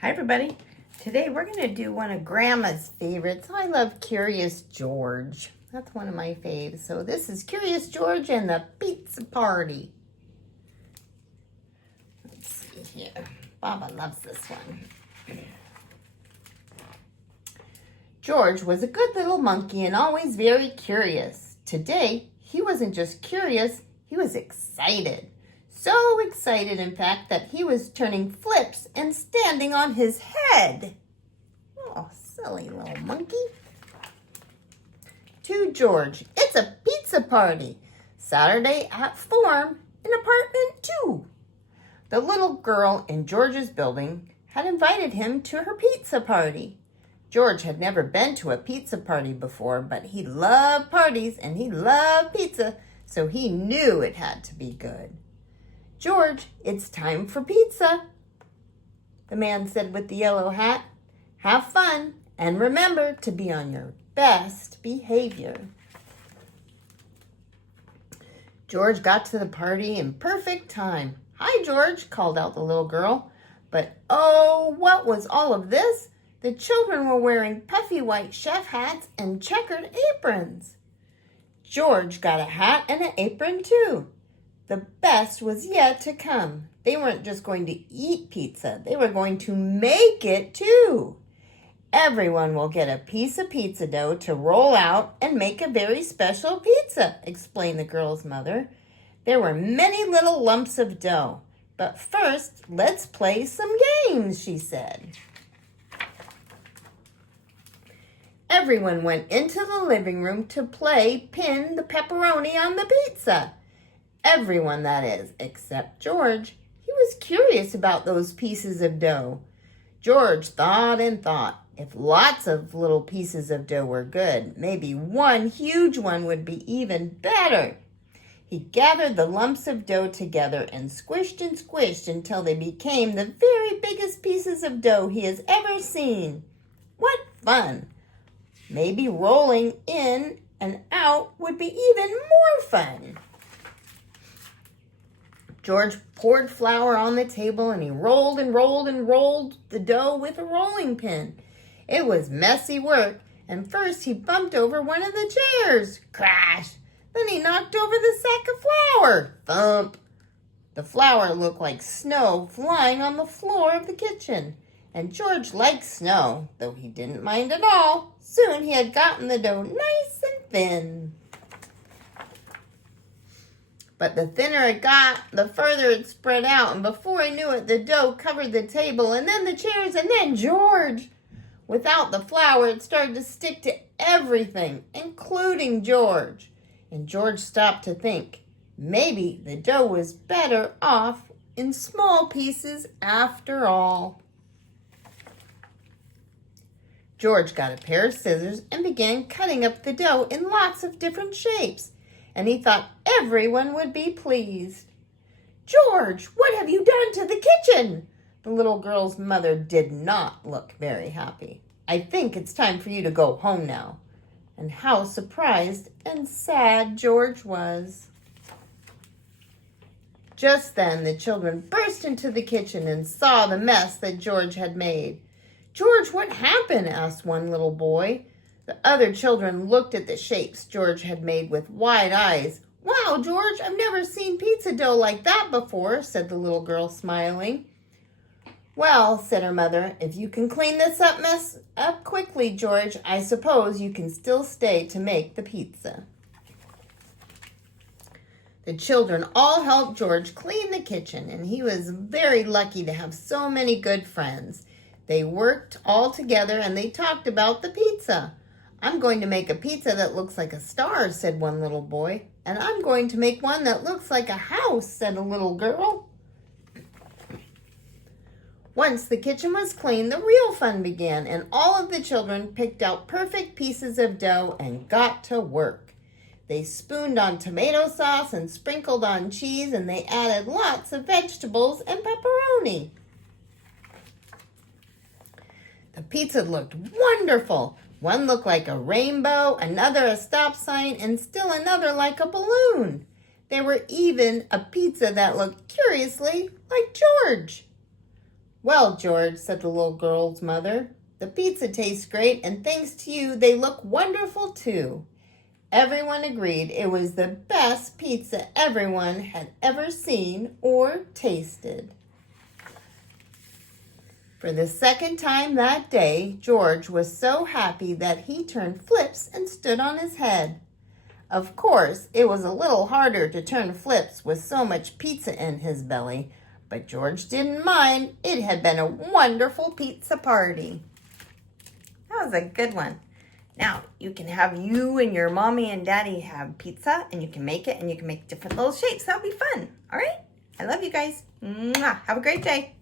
Hi everybody. Today we're going to do one of Grandma's favorites. I love Curious George. That's one of my faves. So this is Curious George and the Pizza Party. Let's see here. Baba loves this one. George was a good little monkey and always very curious. Today, he wasn't just curious, he was excited. So excited, in fact, that he was turning flips and standing on his head. Oh, silly little monkey. To George, it's a pizza party. Saturday at Form in apartment 2. The little girl in George's building had invited him to her pizza party. George had never been to a pizza party before, but he loved parties and he loved pizza, so he knew it had to be good. George, it's time for pizza, the man said with the yellow hat. Have fun and remember to be on your best behavior. George got to the party in perfect time. Hi, George, called out the little girl. But oh, what was all of this? The children were wearing puffy white chef hats and checkered aprons. George got a hat and an apron too. The best was yet to come. They weren't just going to eat pizza. They were going to make it too. Everyone will get a piece of pizza dough to roll out and make a very special pizza, explained the girl's mother. There were many little lumps of dough. But first, let's play some games, she said. Everyone went into the living room to play pin the pepperoni on the pizza. Everyone, that is, except George. He was curious about those pieces of dough. George thought and thought. If lots of little pieces of dough were good, maybe one huge one would be even better. He gathered the lumps of dough together and squished until they became the very biggest pieces of dough he has ever seen. What fun! Maybe rolling in and out would be even more fun. George poured flour on the table and he rolled the dough with a rolling pin. It was messy work, and first he bumped over one of the chairs. Crash! Then he knocked over the sack of flour. Thump! The flour looked like snow flying on the floor of the kitchen. And George liked snow, though he didn't mind at all. Soon he had gotten the dough nice and thin. But the thinner it got, the further it spread out, and before he knew it, the dough covered the table, and then the chairs, and then George. Without the flour, it started to stick to everything, including George. And George stopped to think, maybe the dough was better off in small pieces after all. George got a pair of scissors and began cutting up the dough in lots of different shapes. And he thought everyone would be pleased. George, what have you done to the kitchen? The little girl's mother did not look very happy. I think it's time for you to go home now. And how surprised and sad George was. Just then the children burst into the kitchen and saw the mess that George had made. George, what happened? Asked one little boy. The other children looked at the shapes George had made with wide eyes. Wow, George, I've never seen pizza dough like that before, said the little girl, smiling. Well, said her mother, if you can clean this mess up quickly, George, I suppose you can still stay to make the pizza. The children all helped George clean the kitchen, and he was very lucky to have so many good friends. They worked all together and they talked about the pizza. I'm going to make a pizza that looks like a star, said one little boy. And I'm going to make one that looks like a house, said a little girl. Once the kitchen was clean, the real fun began, and all of the children picked out perfect pieces of dough and got to work. They spooned on tomato sauce and sprinkled on cheese, and they added lots of vegetables and pepperoni. The pizza looked wonderful. One looked like a rainbow, another a stop sign, and still another like a balloon. There were even a pizza that looked curiously like George. Well, George, said the little girl's mother, the pizza tastes great, and thanks to you, they look wonderful too. Everyone agreed it was the best pizza everyone had ever seen or tasted. For the second time that day, George was so happy that he turned flips and stood on his head. Of course, it was a little harder to turn flips with so much pizza in his belly, but George didn't mind. It had been a wonderful pizza party. That was a good one. Now, you can have you and your mommy and daddy have pizza, and you can make it, and you can make different little shapes. That'll be fun. All right? I love you guys. Mwah. Have a great day.